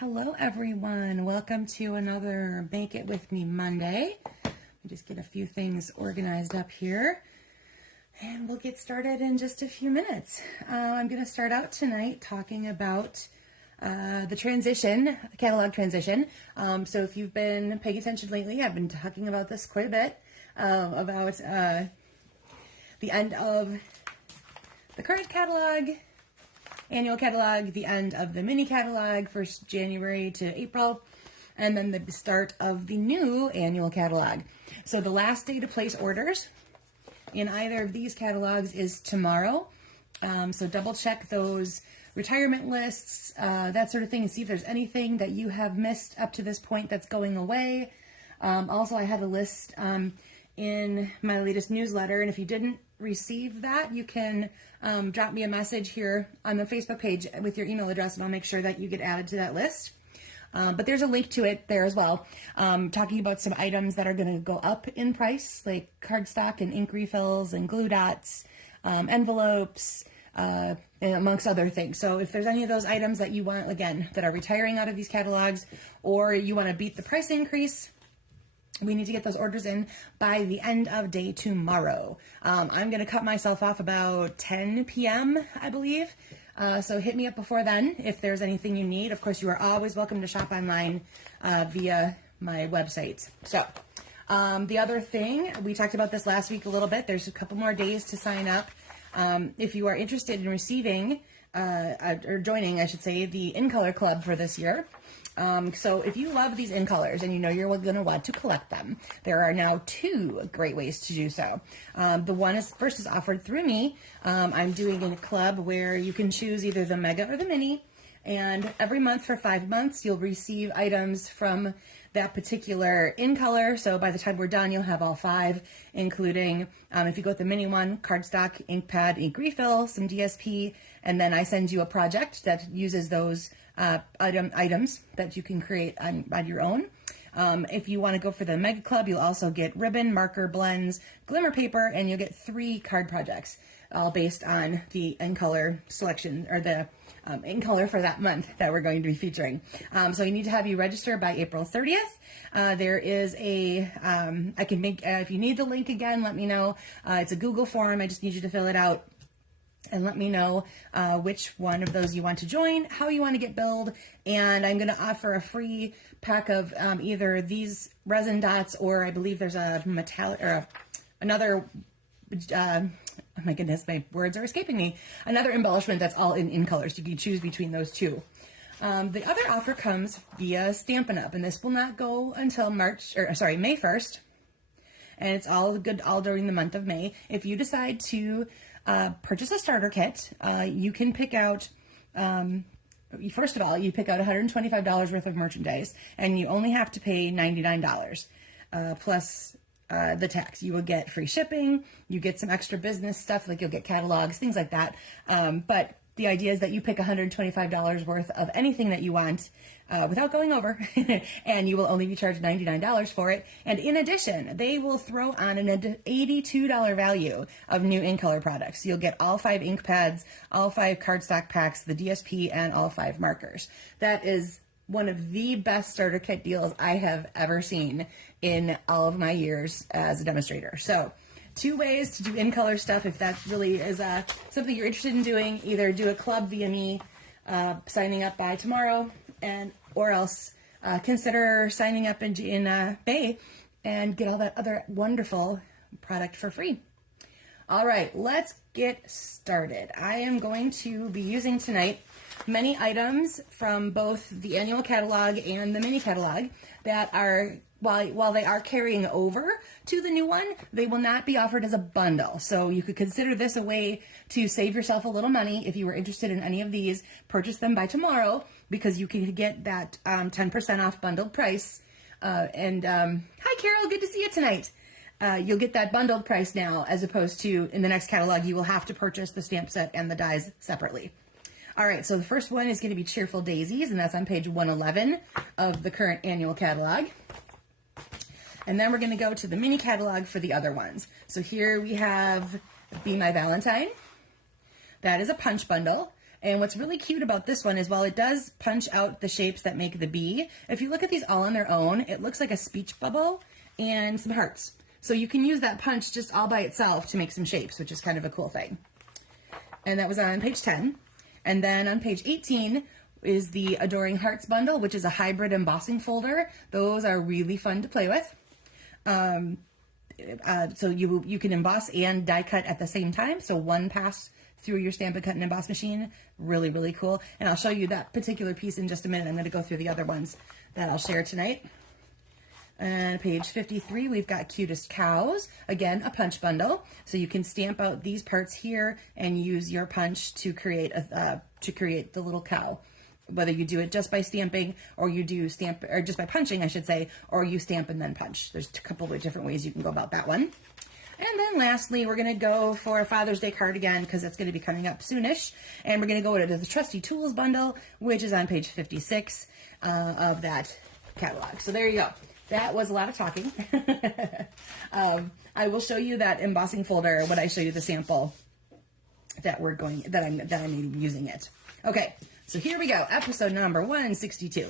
Hello everyone, welcome to another Make It With Me Monday. Let me just get a few things organized up here and we'll get started in just a few minutes. I'm going to start out tonight talking about the catalog transition. So if you've been paying attention lately, I've been talking about this quite a bit, about the end of the current catalog, annual catalog, the end of the mini catalog, 1st January to April, and then the start of the new annual catalog. So the last day to place orders in either of these catalogs is tomorrow. So double check those retirement lists, that sort of thing, and see if there's anything that you have missed up to this point that's going away. Also, I had a list in my latest newsletter, and if you didn't receive that, you can drop me a message here on the Facebook page with your email address, and I'll make sure that you get added to that list. But there's a link to it there as well, talking about some items that are going to go up in price, like cardstock and ink refills and glue dots, envelopes, and amongst other things. So if there's any of those items that you want, again, that are retiring out of these catalogs, or you want to beat the price increase, we need to get those orders in by the end of day tomorrow. I'm going to cut myself off about 10 p.m., I believe. So hit me up before then if there's anything you need. Of course, you are always welcome to shop online via my website. So the other thing, we talked about this last week a little bit. There's a couple more days to sign up. If you are interested in receiving, or joining, I should say, the In Color Club for this year. So if you love these in colors and you know you're going to want to collect them, there are now 2 great ways to do so. The one is first is offered through me. I'm doing a club where you can choose either the mega or the mini, and every month for 5 months you'll receive items from that particular in color. So by the time we're done, you'll have all 5, including, if you go with the mini one, cardstock, ink pad, ink refill, some DSP, and then I send you a project that uses those items that you can create on your own. If you want to go for the Mega Club, you'll also get ribbon, marker, blends, glimmer paper, and you'll get 3 card projects, all based on the in color selection, or the in color for that month that we're going to be featuring. So you need to have you register by April 30th. There is a, I can make, if you need the link again, let me know. It's a Google form. I just need you to fill it out and let me know which one of those you want to join, how you want to get billed, and I'm going to offer a free pack of either these resin dots, or I believe there's a metallic, or another, oh my goodness, my words are escaping me, another embellishment that's all in colors. You can choose between those 2. The other offer comes via Stampin' Up, and this will not go until May 1st, and it's all good all during the month of May. If you decide to purchase a starter kit, you can pick out, first of all, you pick out $125 worth of merchandise, and you only have to pay $99 plus the tax. You will get free shipping, you get some extra business stuff, like you'll get catalogs, things like that. But the idea is that you pick $125 worth of anything that you want without going over, and you will only be charged $99 for it. And in addition, they will throw on an $82 value of new in color products. You'll get all 5 ink pads, all 5 cardstock packs, the DSP, and all 5 markers. That is one of the best starter kit deals I have ever seen in all of my years as a demonstrator. So 2 ways to do in color stuff if that really is something you're interested in doing. Either do a club via me, signing up by tomorrow, or else consider signing up in May and get all that other wonderful product for free. All right, let's get started. I am going to be using tonight many items from both the annual catalog and the mini catalog that are, while they are carrying over to the new one, they will not be offered as a bundle. So you could consider this a way to save yourself a little money. If you were interested in any of these, purchase them by tomorrow, because you can get that 10% off bundled price. Hi Carol, good to see you tonight. You'll get that bundled price now, as opposed to in the next catalog, you will have to purchase the stamp set and the dies separately. All right, so the first one is going to be Cheerful Daisies, and that's on page 111 of the current annual catalog. And then we're going to go to the mini catalog for the other ones. So here we have Be My Valentine. That is a punch bundle. And what's really cute about this one is while it does punch out the shapes that make the bee, if you look at these all on their own, it looks like a speech bubble and some hearts. So you can use that punch just all by itself to make some shapes, which is kind of a cool thing. And that was on page 10. And then on page 18 is the Adoring Hearts bundle, which is a hybrid embossing folder. Those are really fun to play with. So you can emboss and die cut at the same time. So one pass through your Stampin' Cut and Emboss machine. Really, really cool. And I'll show you that particular piece in just a minute. I'm going to go through the other ones that I'll share tonight. And page 53, we've got Cutest Cows. Again, a punch bundle. So you can stamp out these parts here and use your punch to create the little cow. Whether you do it just by stamping or you do stamp, or just by punching, I should say, or you stamp and then punch. There's a couple of different ways you can go about that one. And then lastly, we're going to go for a Father's Day card again because it's going to be coming up soonish. And we're going to go to the Trusty Tools bundle, which is on page 56 of that catalog. So there you go. That was a lot of talking. I will show you that embossing folder when I show you the sample that I'm using it. Okay, so here we go. Episode number 162.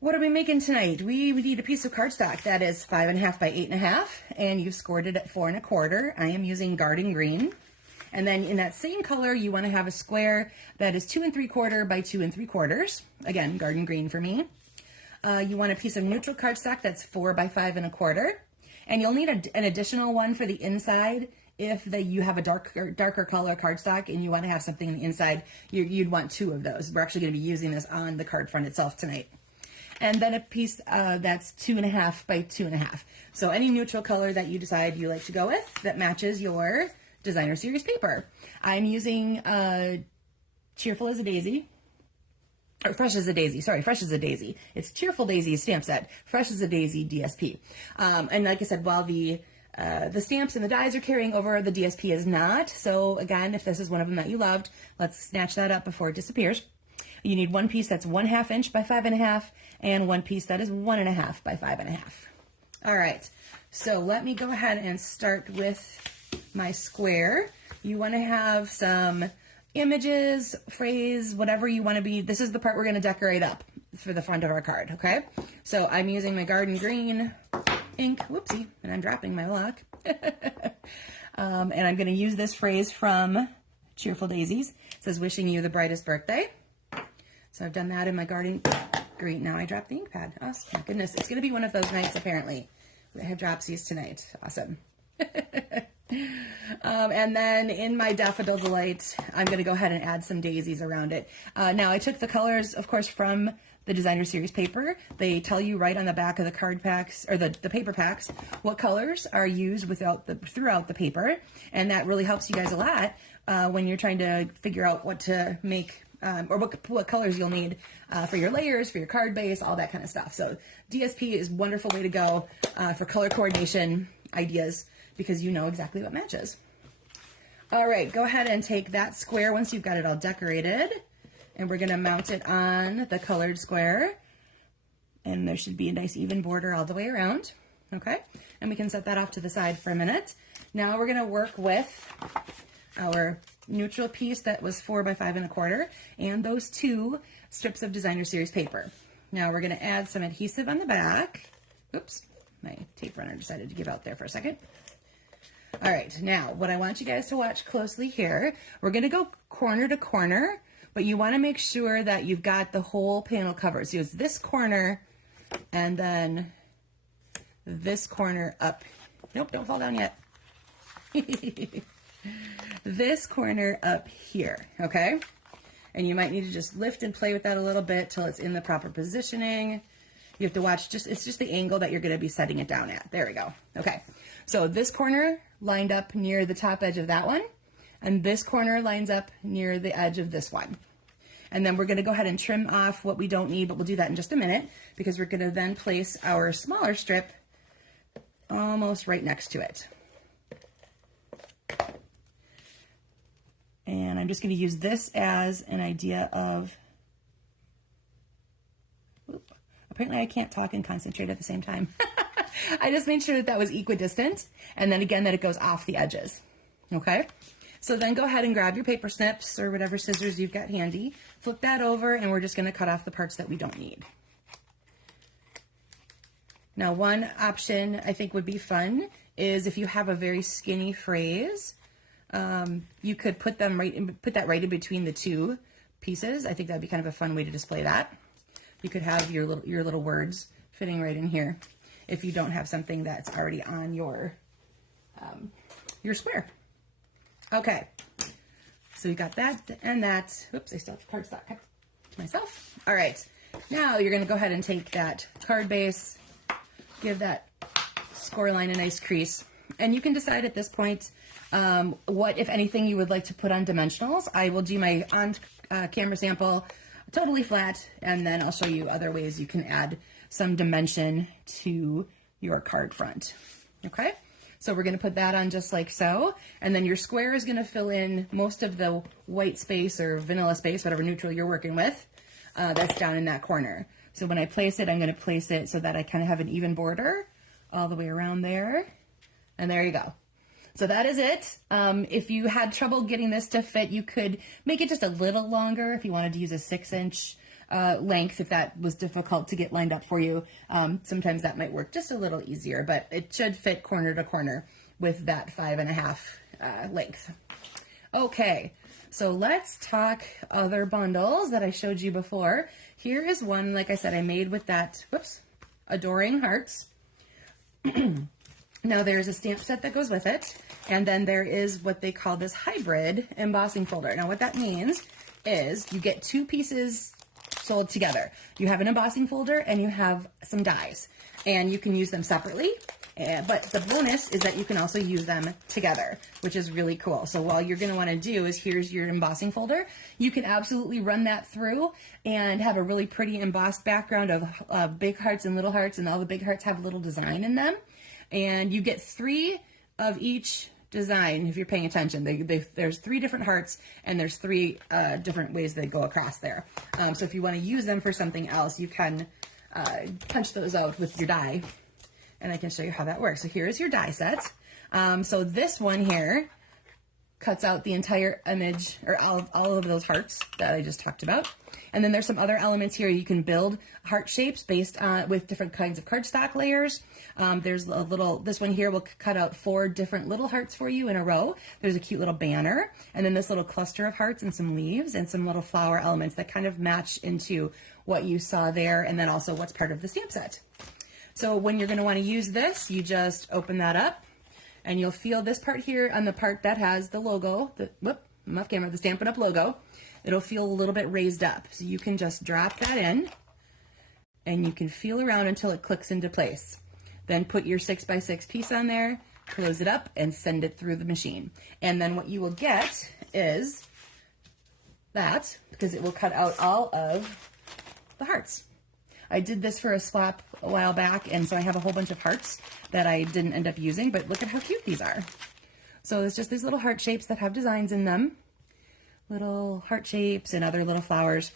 What are we making tonight? We need a piece of cardstock that is 5.5 by 8.5, and you've scored it at 4 1/4. I am using Garden Green. And then in that same color, you want to have a square that is 2 3/4 by 2 3/4. Again, Garden Green for me. You want a piece of neutral cardstock that's 4 by 5 1/4. And you'll need an additional one for the inside if you have a darker color cardstock and you want to have something on the inside. You'd want 2 of those. We're actually going to be using this on the card front itself tonight. And then a piece that's 2.5 by 2.5. So any neutral color that you decide you like to go with that matches your designer series paper. I'm using Cheerful as a Daisy. Or Fresh as a Daisy, sorry, Fresh as a Daisy. It's Cheerful Daisy stamp set, Fresh as a Daisy DSP. And like I said, while the stamps and the dies are carrying over, the DSP is not. So again, if this is one of them that you loved, let's snatch that up before it disappears. You need one piece that's 1/2 inch by 5.5 and one piece that is 1.5 by 5.5. All right, so let me go ahead and start with my square. You want to have some images, phrase, whatever you want to be. This is the part we're going to decorate up for the front of our card, okay? So I'm using my Garden Green ink, whoopsie, and I'm dropping my lock. And I'm going to use this phrase from Cheerful Daisies. It says, wishing you the brightest birthday. So I've done that in my Garden Green. Now I dropped the ink pad. Oh, my goodness. It's going to be one of those nights, apparently. I have dropsies tonight. Awesome. And then in my Daffodil Delight, I'm going to go ahead and add some daisies around it. Now I took the colors, of course, from the designer series paper. They tell you right on the back of the card packs, or the paper packs, what colors are used throughout the paper. And that really helps you guys a lot when you're trying to figure out what to make, or what colors you'll need for your layers, for your card base, all that kind of stuff. So DSP is a wonderful way to go for color coordination ideas because you know exactly what matches. All right, go ahead and take that square once you've got it all decorated, and we're going to mount it on the colored square. And there should be a nice even border all the way around. Okay, and we can set that off to the side for a minute. Now we're going to work with our neutral piece that was 4 by 5 1/4 and those 2 strips of designer series paper. Now we're going to add some adhesive on the back. Oops, my tape runner decided to give out there for a second. All right, now what I want you guys to watch closely here, we're going to go corner to corner, but you want to make sure that you've got the whole panel covered. So it's this corner and then this corner up. Nope, don't fall down yet. This corner up here, okay? And you might need to just lift and play with that a little bit till it's in the proper positioning. You have to watch, it's just the angle that you're going to be setting it down at. There we go. Okay, so this corner lined up near the top edge of that one, and this corner lines up near the edge of this one. And then we're going to go ahead and trim off what we don't need, but we'll do that in just a minute because we're going to then place our smaller strip almost right next to it. And I'm just going to use this as an idea of, apparently I can't talk and concentrate at the same time. I just made sure that that was equidistant, and then again that it goes off the edges. Okay, So then go ahead and grab your paper snips or whatever scissors you've got handy. Flip that over, and we're just going to cut off the parts that we don't need. Now, one option I think would be fun is if you have a very skinny phrase, you could put that right in between the two pieces. I think that'd be kind of a fun way to display that. You could have your little words fitting right in here if you don't have something that's already on your square. Okay, so we got that and that. Oops, I still have cardstock cut to myself. All right, now you're gonna go ahead and take that card base, give that score line a nice crease, and you can decide at this point what, if anything, you would like to put on dimensionals. I will do my on-camera sample totally flat, and then I'll show you other ways you can add some dimension to your card front. Okay, so we're going to put that on just like so, and then your square is going to fill in most of the white space or vanilla space, whatever neutral you're working with, that's down in that corner. So when I place it, I'm going to place it so that I kind of have an even border all the way around there, and there you go. So that is it. If you had trouble getting this to fit, you could make it just a little longer if you wanted to use a 6-inch length, if that was difficult to get lined up for you. Sometimes that might work just a little easier, but it should fit corner to corner with that 5.5 length. Okay, so let's talk other bundles that I showed you before. Here is one, like I said, I made with that, whoops, Adoring Hearts. Now there's a stamp set that goes with it, and then there is what they call this hybrid embossing folder. Now what that means is you get two pieces sold together. You have an embossing folder and you have some dies, and you can use them separately, but the bonus is that you can also use them together, which is really cool. So what you're going to want to do is, here's your embossing folder. You can absolutely run that through and have a really pretty embossed background of big hearts and little hearts, and all the big hearts have a little design in them. And you get 3 of each design if you're paying attention. There's 3 different hearts, and there's 3 different ways they go across there. So if you want to use them for something else, you can punch those out with your die, and I can show you how that works. So here's your die set. So this one here cuts out the entire image, or all of those hearts that I just talked about. And then there's some other elements here. You can build heart shapes based on with different kinds of cardstock layers. There's a little, this one here will cut out 4 different little hearts for you in a row. There's a cute little banner, and then this little cluster of hearts and some leaves and some little flower elements that kind of match into what you saw there, and then also what's part of the stamp set. So when you're going to want to use this, you just open that up, and you'll feel this part here on the part that has the logo, I'm off camera, the Stampin' Up! Logo. It'll feel a little bit raised up. So you can just drop that in, and you can feel around until it clicks into place. Then put your 6x6 piece on there, close it up, and send it through the machine. And then what you will get is that, because it will cut out all of the hearts. I did this for a swap a while back, and so I have a whole bunch of hearts that I didn't end up using, but look at how cute these are. So it's just these little heart shapes that have designs in them. Little heart shapes and other little flowers.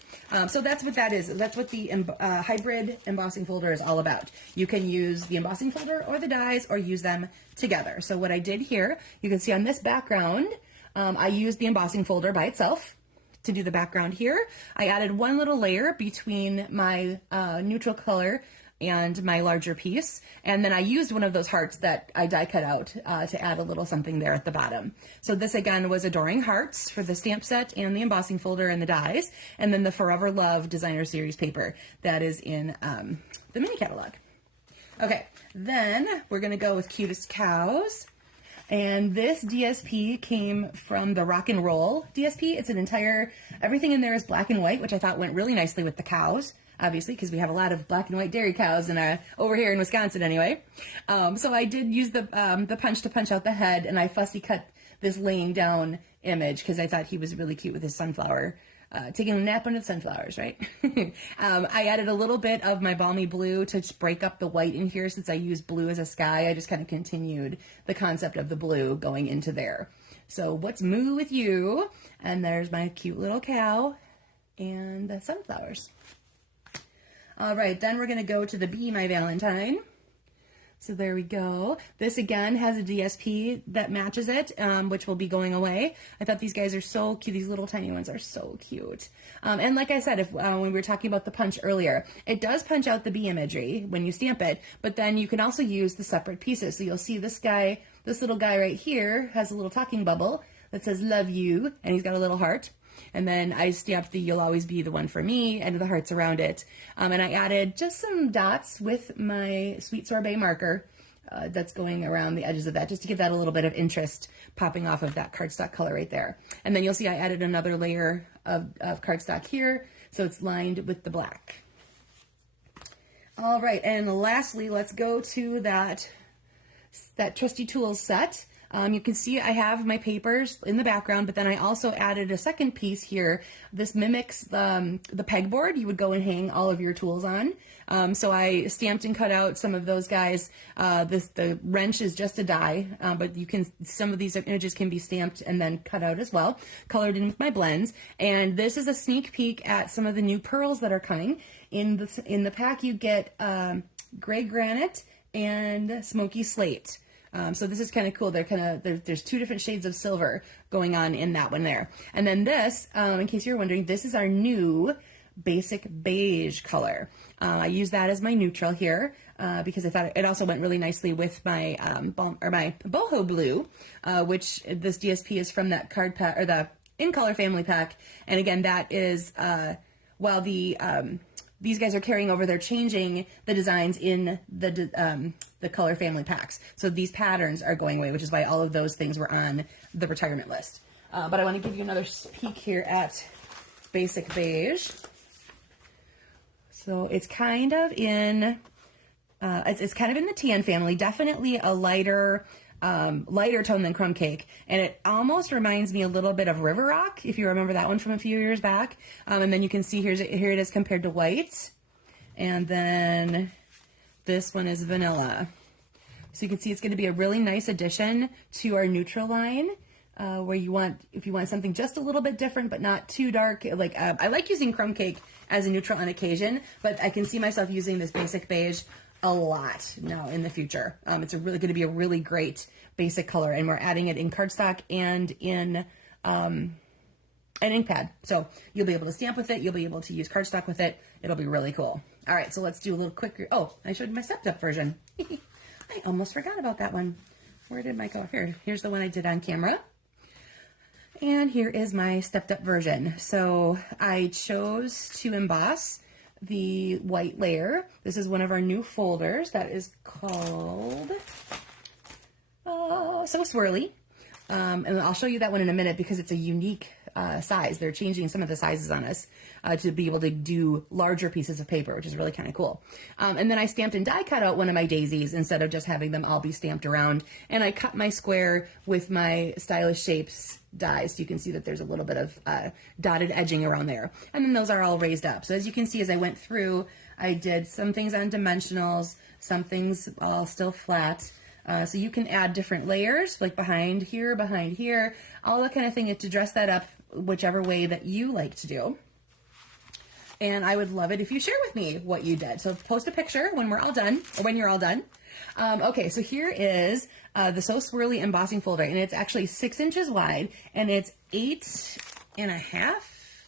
So that's what that is. That's what the hybrid embossing folder is all about. You can use the embossing folder or the dies, or use them together. So what I did here, you can see on this background, I used the embossing folder by itself to do the background here. I added one little layer between my neutral color and my larger piece, and then I used one of those hearts that I die cut out to add a little something there at the bottom. So this again was Adoring Hearts for the stamp set and the embossing folder and the dies, and then the Forever Love Designer Series paper that is in the mini catalog. Okay, then we're gonna go with Cutest Cows. And this DSP came from the Rock and Roll DSP. It's an entire, everything in there is black and white, which I thought went really nicely with the cows, obviously, because we have a lot of black and white dairy cows over here in Wisconsin anyway. So I did use the punch to punch out the head, and I fussy cut this laying down image because I thought he was really cute with his sunflower, taking a nap under the sunflowers, right? I added a little bit of my balmy blue to just break up the white in here. Since I used blue as a sky, I just kind of continued the concept of the blue going into there. So what's moo with you? And there's my cute little cow and the sunflowers. All right, then we're gonna go to the Be My Valentine. So there we go. This again has a DSP that matches it, which will be going away. I thought these guys are so cute. These little tiny ones are so cute. And like I said, when we were talking about the punch earlier, it does punch out the bee imagery when you stamp it, but then you can also use the separate pieces. So you'll see this little guy right here has a little talking bubble that says love you, and he's got a little heart. And then I stamped the "You'll Always Be the One for Me" and the hearts around it. And I added just some dots with my Sweet Sorbet marker that's going around the edges of that, just to give that a little bit of interest popping off of that cardstock color right there. And then you'll see I added another layer of cardstock here, so it's lined with the black. All right, and lastly, let's go to that Trusty Tools set. You can see I have my papers in the background, but then I also added a second piece here. This mimics the pegboard you would go and hang all of your tools on. So I stamped and cut out some of those guys. The wrench is just a die, but some of these images can be stamped and then cut out as well, colored in with my blends. And this is a sneak peek at some of the new pearls that are coming. In the pack, you get gray granite and smoky slate. So this is kind of cool. There's two different shades of silver going on in that one there. And then this, in case you're wondering, this is our new basic beige color. I use that as my neutral here because I thought it also went really nicely with my my boho blue, which this DSP is from that card pack, or the In Color family pack. And again, that is while these guys are carrying over, they're changing the designs in the color family packs. So these patterns are going away, which is why all of those things were on the retirement list. But I want to give you another peek here at basic beige. So it's kind of in, it's kind of in the tan family, definitely a lighter tone than Crumb Cake, and it almost reminds me a little bit of River Rock, if you remember that one from a few years back. And then you can see here it is compared to white, and then this one is vanilla. So you can see it's going to be a really nice addition to our neutral line, where if you want something just a little bit different but not too dark. Like I like using Crumb Cake as a neutral on occasion, but I can see myself using this basic beige a lot now in the future. It's really going to be a really great basic color, and we're adding it in cardstock and in an ink pad. So you'll be able to stamp with it. You'll be able to use cardstock with it. It'll be really cool. All right, so let's do a little quick. Oh, I showed my stepped up version. I almost forgot about that one. Where did my go? Here's the one I did on camera. And here is my stepped up version. So I chose to emboss the white layer. This is one of our new folders that is called So Swirly. And I'll show you that one in a minute because it's a unique size. They're changing some of the sizes on us to be able to do larger pieces of paper, which is really kind of cool. And then I stamped and die cut out one of my daisies instead of just having them all be stamped around. And I cut my square with my Stylish Shapes dies. So you can see that there's a little bit of dotted edging around there. And then those are all raised up. So as you can see, as I went through, I did some things on dimensionals, some things all still flat. So you can add different layers, like behind here, all that kind of thing to dress that up whichever way that you like to do. And I would love it if you share with me what you did. So post a picture when we're all done, or when you're all done. Okay, so here is the So Swirly embossing folder, and it's actually 6 inches wide, and it's 8.5.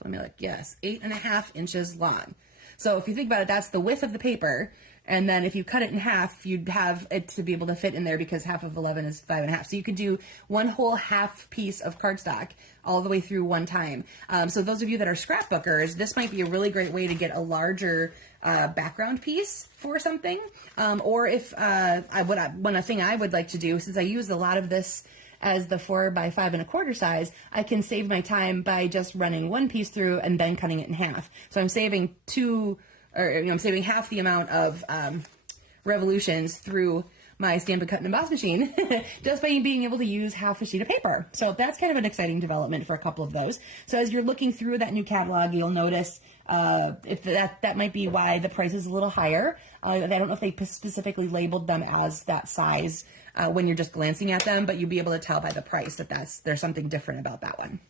Let me look. Yes, 8.5 inches long. So if you think about it, that's the width of the paper. And then if you cut it in half, you'd have it to be able to fit in there because half of 11 is 5.5. So you could do one whole half piece of cardstock all the way through one time. So those of you that are scrapbookers, this might be a really great way to get a larger background piece for something. Or if one thing I would like to do, since I use a lot of this as the 4 by 5 1/4 size, I can save my time by just running one piece through and then cutting it in half. So I'm saving I'm saving half the amount of revolutions through my Stamp and Cut and Emboss machine just by being able to use half a sheet of paper. So that's kind of an exciting development for a couple of those. So as you're looking through that new catalog, you'll notice if that might be why the price is a little higher. I don't know if they specifically labeled them as that size when you're just glancing at them, but you'll be able to tell by the price that there's something different about that one.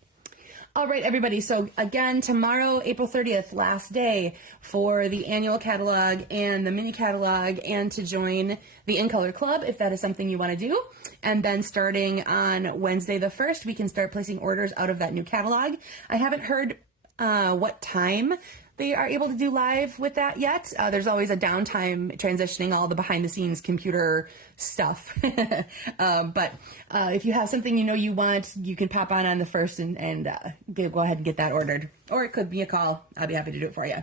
All right, everybody. So again, tomorrow, April 30th, last day for the annual catalog and the mini catalog, and to join the In Color Club if that is something you want to do. And then starting on Wednesday the 1st, we can start placing orders out of that new catalog. I haven't heard what time they are able to do live with that yet. There's always a downtime transitioning all the behind the scenes computer stuff. But if you have something you know you want, you can pop on the 1st and go ahead and get that ordered. Or it could be a call. I'll be happy to do it for you.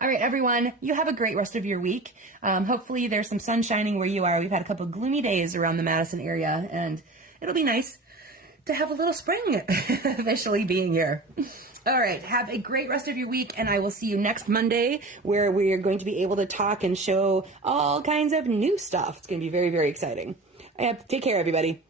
All right, everyone, you have a great rest of your week. Hopefully there's some sun shining where you are. We've had a couple of gloomy days around the Madison area, and it'll be nice to have a little spring officially being here. All right, have a great rest of your week, and I will see you next Monday, where we are going to be able to talk and show all kinds of new stuff. It's going to be very, very exciting. Take care, everybody.